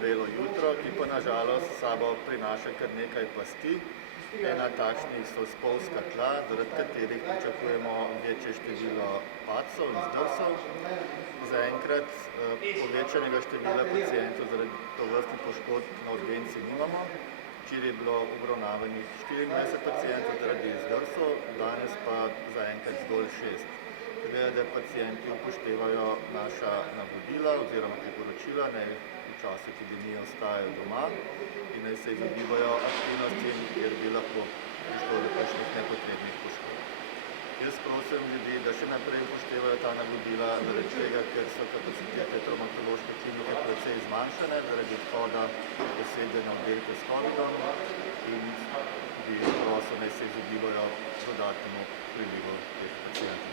belo jutro, ki pa nažalost s sabo prinaša kar nekaj pasti. Ena takšnih so spolzka tla, zaradi katerih pričakujemo večje število padcev in zdrsov. Zaenkrat povečanega števila pacientov zaradi tovrstnih poškodb na urgenci nimamo. Včeraj je bilo obravnavanih 24 pacientov zaradi zdrsov, danes pa zaenkrat zgolj 6. Glede, da pacienti upoštevajo naša navodila oziroma priporočila, naj v času epidemije ostajajo doma in naj se izogibajo aktivnostim, kjer bi lahko prišlo do kakšnih nepotrebnih poškodb. Jaz prosim ljudi, da še naprej upoštevajo ta navodila, zaradi tega, ker so kapacitete travmatološke klinike precej zmanjšane zaradi odhoda osebja na oddelke s covidom in bi prosil, naj se izogibajo dodatnemu prilivu teh pacientov.